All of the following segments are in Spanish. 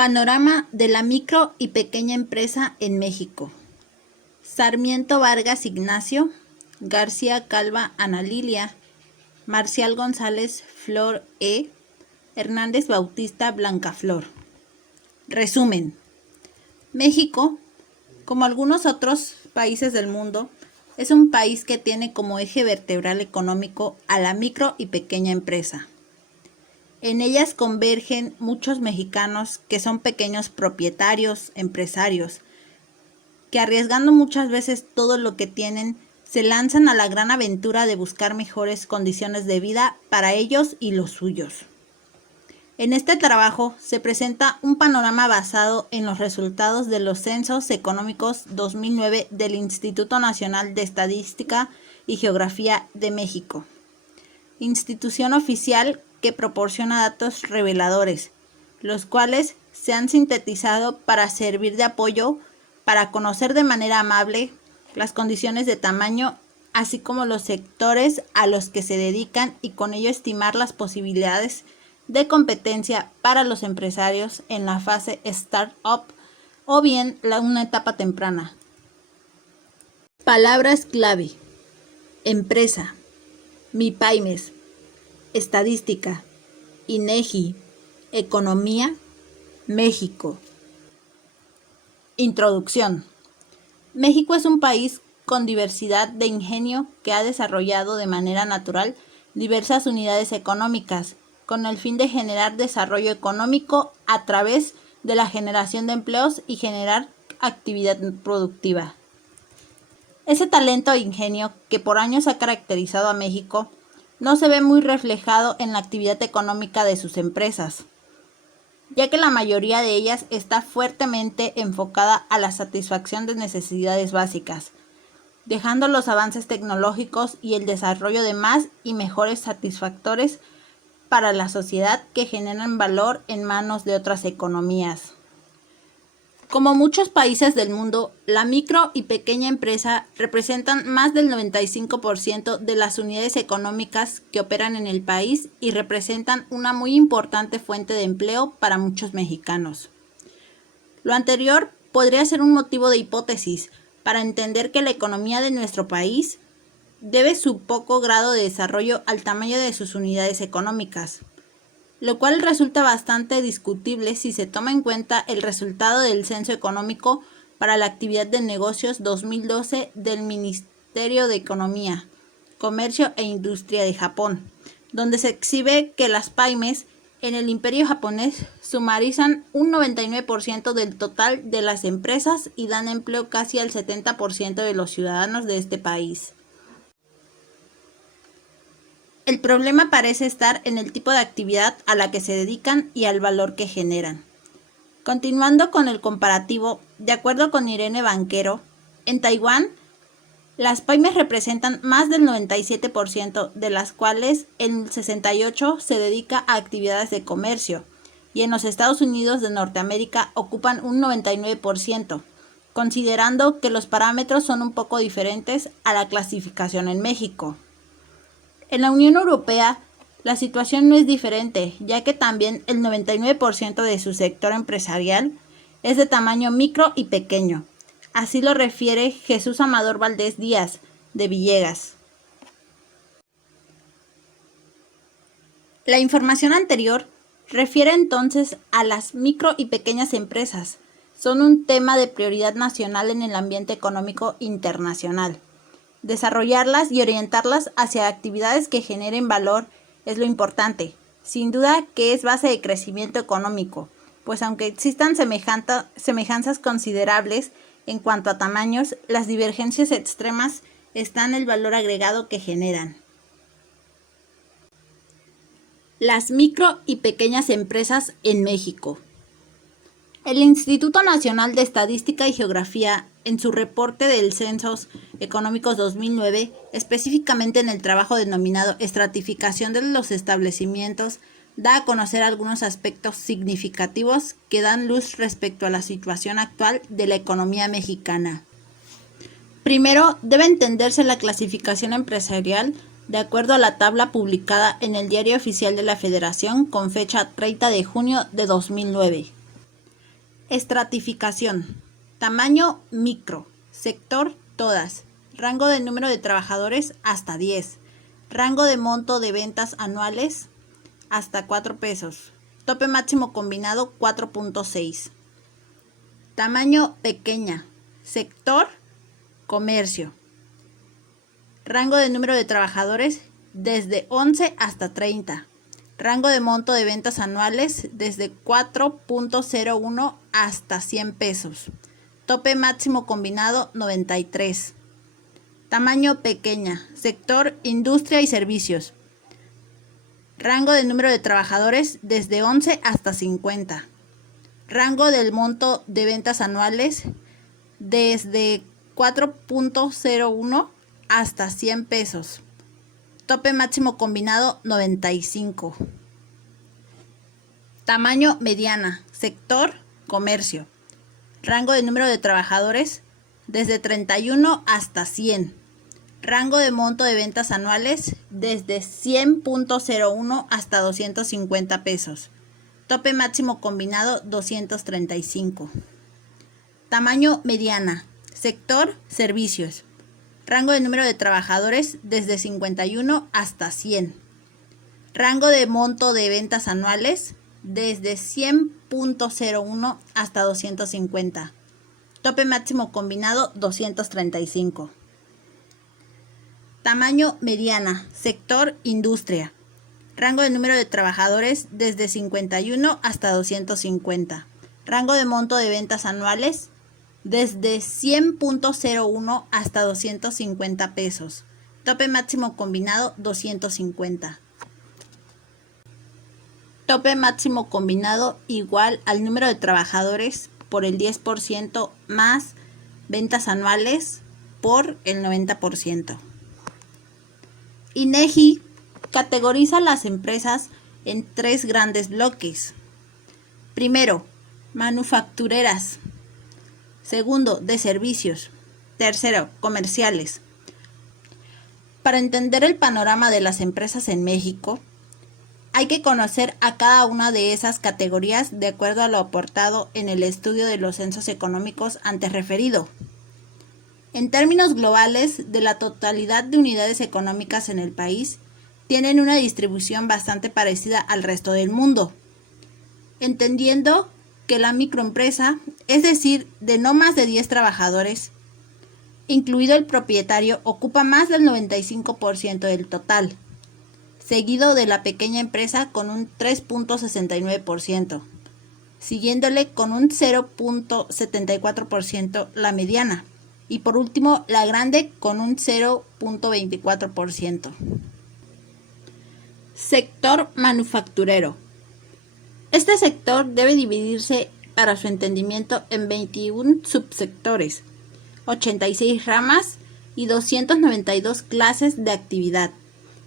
Panorama de la micro y pequeña empresa en México. Sarmiento Vargas Ignacio, García Calva Ana Lilia, Marcial González Flor E., Hernández Bautista Blanca Flor. Resumen. México, como algunos otros países del mundo, es un país que tiene como eje vertebral económico a la micro y pequeña empresa. En ellas convergen muchos mexicanos que son pequeños propietarios, empresarios, que arriesgando muchas veces todo lo que tienen, se lanzan a la gran aventura de buscar mejores condiciones de vida para ellos y los suyos. En este trabajo se presenta un panorama basado en los resultados de los Censos Económicos 2009 del Instituto Nacional de Estadística y Geografía de México, institución oficial que proporciona datos reveladores, los cuales se han sintetizado para servir de apoyo para conocer de manera amable las condiciones de tamaño, así como los sectores a los que se dedican y con ello estimar las posibilidades de competencia para los empresarios en la fase startup o bien una etapa temprana. Palabras clave: empresa, MIPYMES, estadística, INEGI, economía, México. Introducción. México es un país con diversidad de ingenio que ha desarrollado de manera natural diversas unidades económicas, con el fin de generar desarrollo económico a través de la generación de empleos y generar actividad productiva. Ese talento e ingenio que por años ha caracterizado a México no se ve muy reflejado en la actividad económica de sus empresas, ya que la mayoría de ellas está fuertemente enfocada a la satisfacción de necesidades básicas, dejando los avances tecnológicos y el desarrollo de más y mejores satisfactores para la sociedad que generan valor en manos de otras economías. Como muchos países del mundo, la micro y pequeña empresa representan más del 95% de las unidades económicas que operan en el país y representan una muy importante fuente de empleo para muchos mexicanos. Lo anterior podría ser un motivo de hipótesis para entender que la economía de nuestro país debe su poco grado de desarrollo al tamaño de sus unidades económicas, lo cual resulta bastante discutible si se toma en cuenta el resultado del Censo Económico para la Actividad de Negocios 2012 del Ministerio de Economía, Comercio e Industria de Japón, donde se exhibe que las pymes en el Imperio japonés sumarizan un 99% del total de las empresas y dan empleo casi al 70% de los ciudadanos de este país. El problema parece estar en el tipo de actividad a la que se dedican y al valor que generan. Continuando con el comparativo, de acuerdo con Irene Banquero, en Taiwán, las pymes representan más del 97%, de las cuales el 68% se dedica a actividades de comercio, y en los Estados Unidos de Norteamérica ocupan un 99%, considerando que los parámetros son un poco diferentes a la clasificación en México. En la Unión Europea, la situación no es diferente, ya que también el 99% de su sector empresarial es de tamaño micro y pequeño. Así lo refiere Jesús Amador Valdés Díaz, de Villegas. La información anterior refiere entonces a las micro y pequeñas empresas. Son un tema de prioridad nacional en el ambiente económico internacional. Desarrollarlas y orientarlas hacia actividades que generen valor es lo importante. Sin duda que es base de crecimiento económico, pues aunque existan semejanzas considerables en cuanto a tamaños, las divergencias extremas están en el valor agregado que generan. Las micro y pequeñas empresas en México. El Instituto Nacional de Estadística y Geografía, en su reporte del Censos Económicos 2009, específicamente en el trabajo denominado Estratificación de los establecimientos, da a conocer algunos aspectos significativos que dan luz respecto a la situación actual de la economía mexicana. Primero, debe entenderse la clasificación empresarial de acuerdo a la tabla publicada en el Diario Oficial de la Federación con fecha 30 de junio de 2009. Estratificación. Tamaño micro. Sector todas. Rango de número de trabajadores hasta 10. Rango de monto de ventas anuales hasta 4 pesos. Tope máximo combinado 4.6. Tamaño pequeña. Sector comercio. Rango de número de trabajadores desde 11 hasta 30. Rango de monto de ventas anuales desde 4.01 hasta 100 pesos. Tope máximo combinado 93. Tamaño pequeña. Sector industria y servicios. Rango de número de trabajadores desde 11 hasta 50. Rango del monto de ventas anuales desde 4.01 hasta 100 pesos. Tope máximo combinado 95. Tamaño mediana. Sector comercio. Rango de número de trabajadores desde 31 hasta 100. Rango de monto de ventas anuales desde 100.01 hasta 250 pesos. Tope máximo combinado 235. Tamaño mediana. Sector servicios. Rango de número de trabajadores desde 51 hasta 100. Rango de monto de ventas anuales desde 100.01 hasta 250. Tope máximo combinado 235. Tamaño mediana. Sector industria. Rango de número de trabajadores desde 51 hasta 250. Rango de monto de ventas anuales desde 100.01 hasta 250 pesos. Tope máximo combinado 250. Tope máximo combinado igual al número de trabajadores por el 10% más ventas anuales por el 90%. INEGI categoriza las empresas en 3 grandes bloques. Primero, manufactureras. Segundo, de servicios. Tercero, comerciales. Para entender el panorama de las empresas en México, hay que conocer a cada una de esas categorías de acuerdo a lo aportado en el estudio de los censos económicos antes referido. En términos globales, de la totalidad de unidades económicas en el país, tienen una distribución bastante parecida al resto del mundo, entendiendo que la microempresa, es decir, de no más de 10 trabajadores, incluido el propietario, ocupa más del 95% del total, seguido de la pequeña empresa con un 3.69%, siguiéndole con un 0.74% la mediana, y por último la grande con un 0.24%. Sector manufacturero. Este sector debe dividirse para su entendimiento en 21 subsectores, 86 ramas y 292 clases de actividad,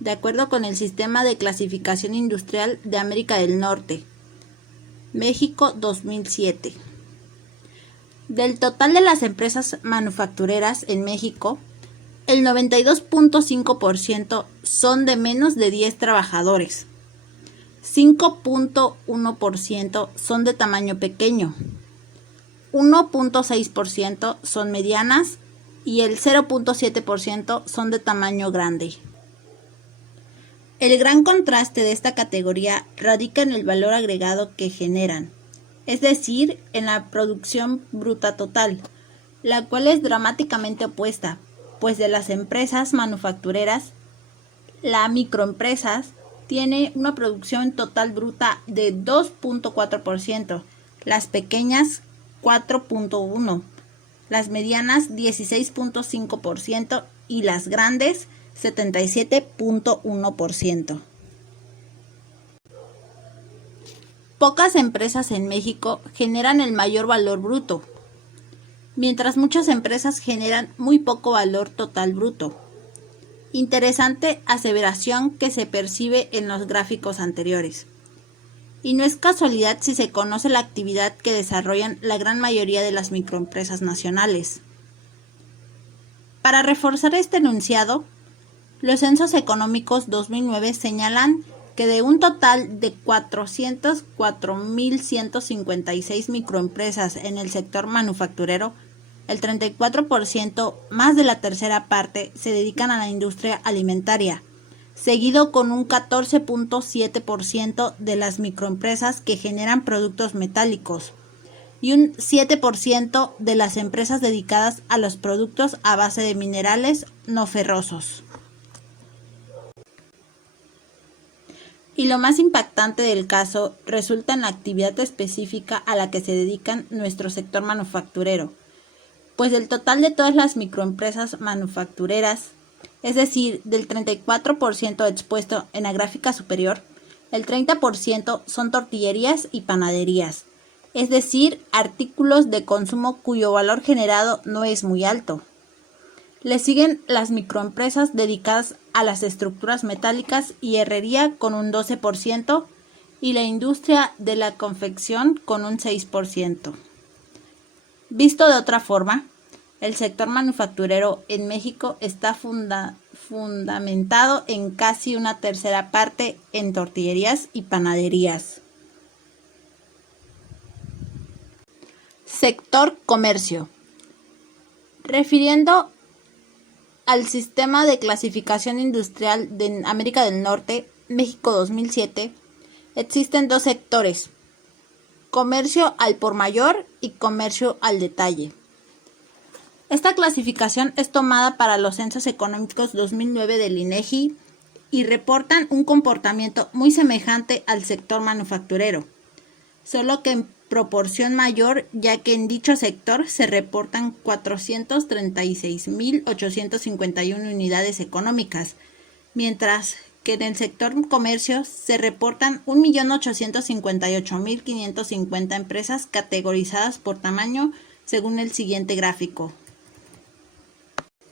de acuerdo con el Sistema de Clasificación Industrial de América del Norte, México 2007. Del total de las empresas manufactureras en México, el 92.5% son de menos de 10 trabajadores. 5.1% son de tamaño pequeño, 1.6% son medianas y el 0.7% son de tamaño grande. El gran contraste de esta categoría radica en el valor agregado que generan, es decir, en la producción bruta total, la cual es dramáticamente opuesta, pues de las empresas manufactureras, la microempresas tiene una producción total bruta de 2.4%, las pequeñas 4.1%, las medianas 16.5% y las grandes 77.1%. Pocas empresas en México generan el mayor valor bruto, mientras muchas empresas generan muy poco valor total bruto. Interesante aseveración que se percibe en los gráficos anteriores. Y no es casualidad si se conoce la actividad que desarrollan la gran mayoría de las microempresas nacionales. Para reforzar este enunciado, los censos económicos 2009 señalan que de un total de 404.156 microempresas en el sector manufacturero, el 34%, más de la tercera parte, se dedican a la industria alimentaria, seguido con un 14.7% de las microempresas que generan productos metálicos y un 7% de las empresas dedicadas a los productos a base de minerales no ferrosos. Y lo más impactante del caso resulta en la actividad específica a la que se dedican nuestro sector manufacturero, pues del total de todas las microempresas manufactureras, es decir, del 34% expuesto en la gráfica superior, el 30% son tortillerías y panaderías, es decir, artículos de consumo cuyo valor generado no es muy alto. Le siguen las microempresas dedicadas a las estructuras metálicas y herrería con un 12% y la industria de la confección con un 6%. Visto de otra forma, el sector manufacturero en México está fundamentado en casi una tercera parte en tortillerías y panaderías. Sector comercio. Refiriendo al Sistema de Clasificación Industrial de América del Norte, México 2007, existen dos sectores: comercio al por mayor y comercio al detalle. Esta clasificación es tomada para los censos económicos 2009 del INEGI y reportan un comportamiento muy semejante al sector manufacturero, solo que en proporción mayor, ya que en dicho sector se reportan 436.851 unidades económicas, mientras que en el sector comercio se reportan 1.858.550 empresas categorizadas por tamaño según el siguiente gráfico.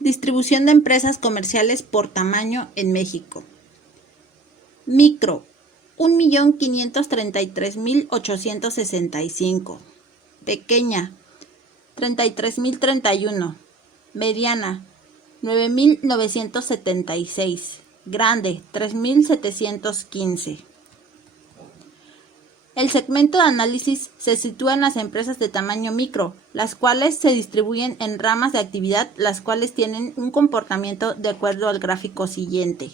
Distribución de empresas comerciales por tamaño en México. Micro, 1.533.865. Pequeña, 33.031. Mediana, 9.976. Grande, 3.715. El segmento de análisis se sitúa en las empresas de tamaño micro, las cuales se distribuyen en ramas de actividad, las cuales tienen un comportamiento de acuerdo al gráfico siguiente.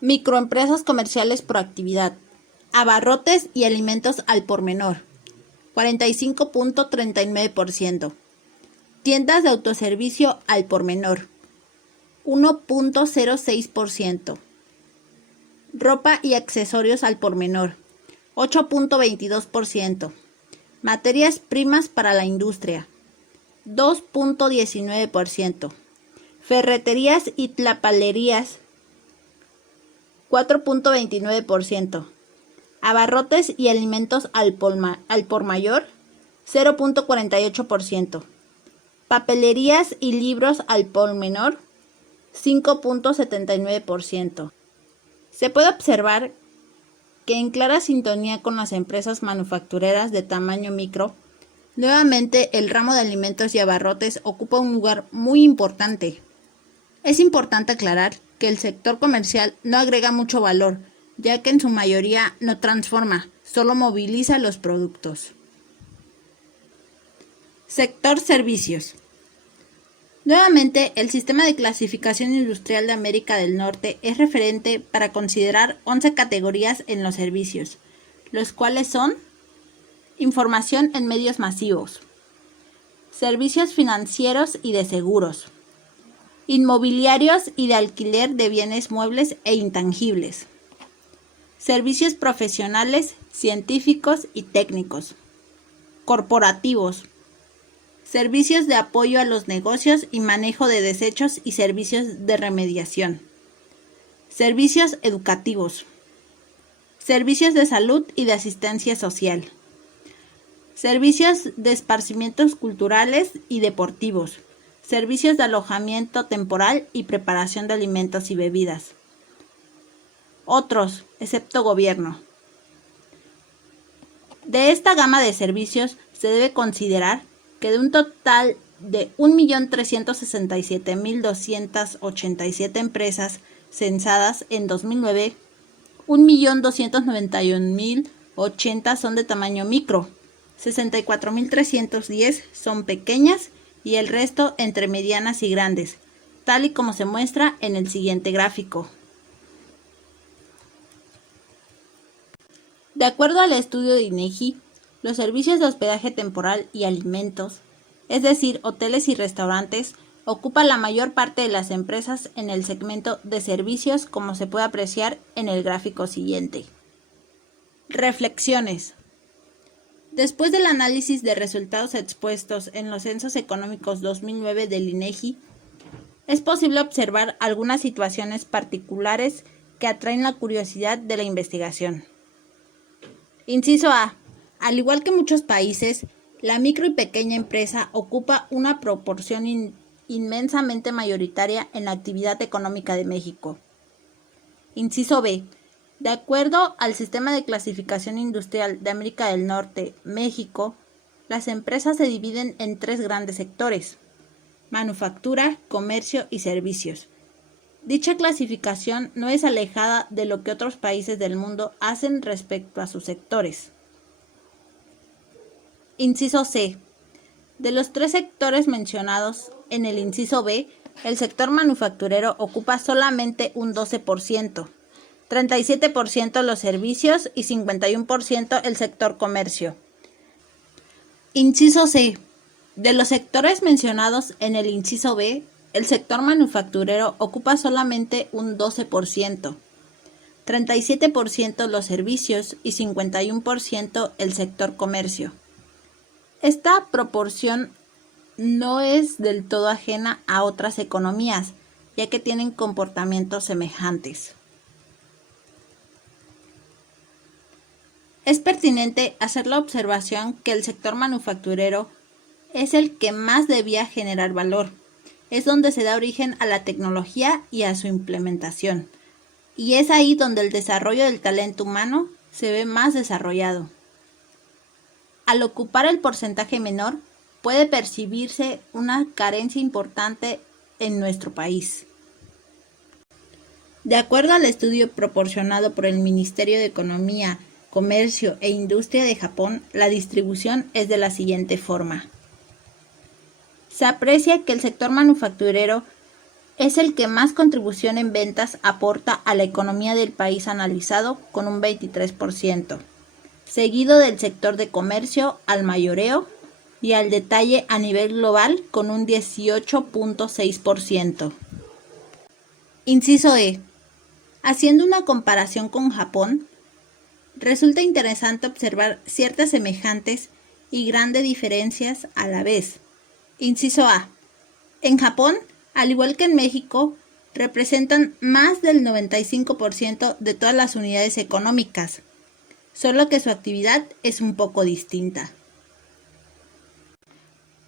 Microempresas comerciales por actividad. Abarrotes y alimentos al por menor, 45.39%. Tiendas de autoservicio al por menor, 1.06%. Ropa y accesorios al por menor, 8.22%. Materias primas para la industria, 2.19%. Ferreterías y tlapalerías, 4.29%. Abarrotes y alimentos al por mayor, 0.48%. Papelerías y libros al por menor, 5.79%. Se puede observar que en clara sintonía con las empresas manufactureras de tamaño micro, nuevamente el ramo de alimentos y abarrotes ocupa un lugar muy importante. Es importante aclarar que el sector comercial no agrega mucho valor, ya que en su mayoría no transforma, solo moviliza los productos. Sector servicios. Nuevamente, el Sistema de Clasificación Industrial de América del Norte es referente para considerar 11 categorías en los servicios, los cuales son: información en medios masivos, servicios financieros y de seguros, inmobiliarios y de alquiler de bienes muebles e intangibles, servicios profesionales, científicos y técnicos, corporativos, servicios de apoyo a los negocios y manejo de desechos y servicios de remediación, servicios educativos, servicios de salud y de asistencia social, servicios de esparcimientos culturales y deportivos, servicios de alojamiento temporal y preparación de alimentos y bebidas. Otros, excepto gobierno. De esta gama de servicios se debe considerar que de un total de 1.367.287 empresas censadas en 2009, 1.291.080 son de tamaño micro, 64.310 son pequeñas y el resto entre medianas y grandes, tal y como se muestra en el siguiente gráfico. De acuerdo al estudio de INEGI, los servicios de hospedaje temporal y alimentos, es decir, hoteles y restaurantes, ocupan la mayor parte de las empresas en el segmento de servicios, como se puede apreciar en el gráfico siguiente. Reflexiones. Después del análisis de resultados expuestos en los censos económicos 2009 del INEGI, es posible observar algunas situaciones particulares que atraen la curiosidad de la investigación. Inciso A. Al igual que muchos países, la micro y pequeña empresa ocupa una proporción inmensamente mayoritaria en la actividad económica de México. Inciso B. De acuerdo al Sistema de Clasificación Industrial de América del Norte, México, las empresas se dividen en 3 grandes sectores: manufactura, comercio y servicios. Dicha clasificación no es alejada de lo que otros países del mundo hacen respecto a sus sectores. Inciso C. De los 3 sectores mencionados en el inciso B, el sector manufacturero ocupa solamente un 12%, 37% los servicios y 51% el sector comercio. Inciso C. De los sectores mencionados en el inciso B, el sector manufacturero ocupa solamente un 12%, 37% los servicios y 51% el sector comercio. Esta proporción no es del todo ajena a otras economías, ya que tienen comportamientos semejantes. Es pertinente hacer la observación que el sector manufacturero es el que más debía generar valor. Es donde se da origen a la tecnología y a su implementación, y es ahí donde el desarrollo del talento humano se ve más desarrollado. Al ocupar el porcentaje menor, puede percibirse una carencia importante en nuestro país. De acuerdo al estudio proporcionado por el Ministerio de Economía, Comercio e Industria de Japón, la distribución es de la siguiente forma. Se aprecia que el sector manufacturero es el que más contribución en ventas aporta a la economía del país analizado, con un 23%, seguido del sector de comercio al mayoreo y al detalle a nivel global con un 18.6%. Inciso E. Haciendo una comparación con Japón, resulta interesante observar ciertas semejantes y grandes diferencias a la vez. Inciso A. En Japón, al igual que en México, representan más del 95% de todas las unidades económicas, solo que su actividad es un poco distinta.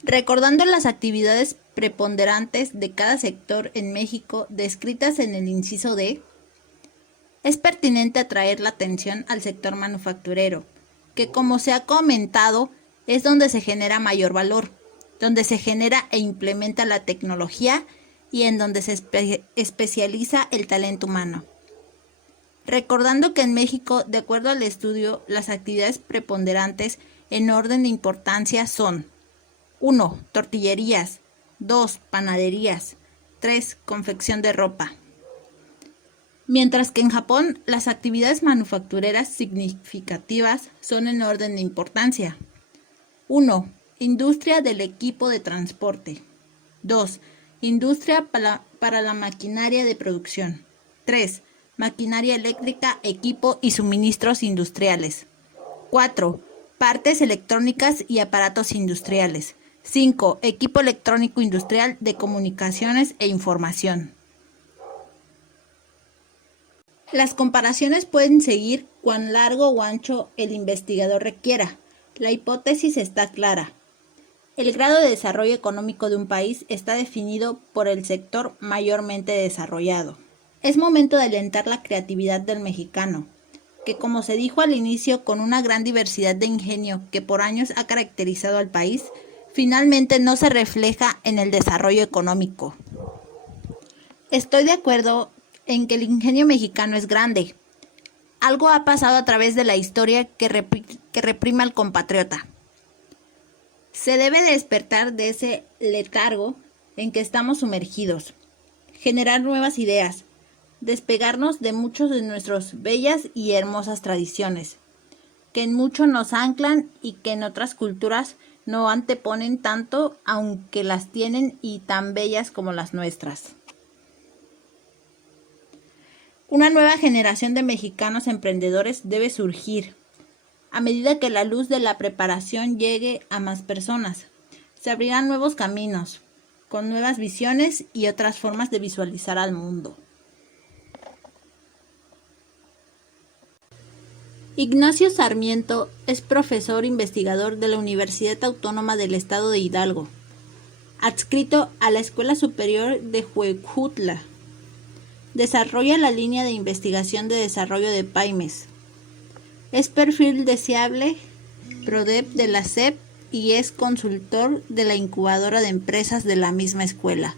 Recordando las actividades preponderantes de cada sector en México descritas en el inciso D, es pertinente atraer la atención al sector manufacturero, que, como se ha comentado, es donde se genera mayor valor, donde se genera e implementa la tecnología y en donde se especializa el talento humano. Recordando que en México, de acuerdo al estudio, las actividades preponderantes en orden de importancia son: 1. Tortillerías. 2. Panaderías. 3. Confección de ropa. Mientras que en Japón, las actividades manufactureras significativas son en orden de importancia. 1. Industria del equipo de transporte. 2. Industria para la maquinaria de producción. 3. Maquinaria eléctrica, equipo y suministros industriales. 4. Partes electrónicas y aparatos industriales. 5. Equipo electrónico industrial de comunicaciones e información. Las comparaciones pueden seguir cuán largo o ancho el investigador requiera. La hipótesis está clara. El grado de desarrollo económico de un país está definido por el sector mayormente desarrollado. Es momento de alentar la creatividad del mexicano, que, como se dijo al inicio, con una gran diversidad de ingenio que por años ha caracterizado al país, finalmente no se refleja en el desarrollo económico. Estoy de acuerdo en que el ingenio mexicano es grande. Algo ha pasado a través de la historia que reprime al compatriota. Se debe despertar de ese letargo en que estamos sumergidos, generar nuevas ideas, despegarnos de muchos de nuestras bellas y hermosas tradiciones, que en mucho nos anclan y que en otras culturas no anteponen tanto, aunque las tienen y tan bellas como las nuestras. Una nueva generación de mexicanos emprendedores debe surgir. A medida que la luz de la preparación llegue a más personas, se abrirán nuevos caminos, con nuevas visiones y otras formas de visualizar al mundo. Ignacio Sarmiento es profesor investigador de la Universidad Autónoma del Estado de Hidalgo, adscrito a la Escuela Superior de Huejutla. Desarrolla la línea de investigación de desarrollo de pymes. Es perfil deseable PRODEP de la SEP y es consultor de la incubadora de empresas de la misma escuela.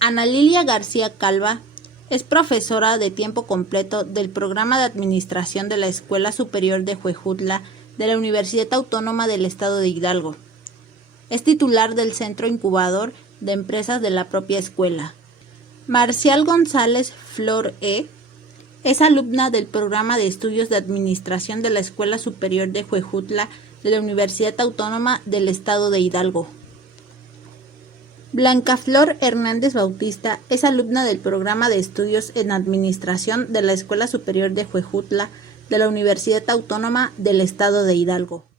Ana Lilia García Calva es profesora de tiempo completo del programa de administración de la Escuela Superior de Huejutla de la Universidad Autónoma del Estado de Hidalgo. Es titular del Centro Incubador de Empresas de la propia escuela. Marcial González Flor es alumna del programa de estudios de administración de la Escuela Superior de Huejutla de la Universidad Autónoma del Estado de Hidalgo. Blanca Flor Hernández Bautista es alumna del programa de estudios en administración de la Escuela Superior de Huejutla de la Universidad Autónoma del Estado de Hidalgo.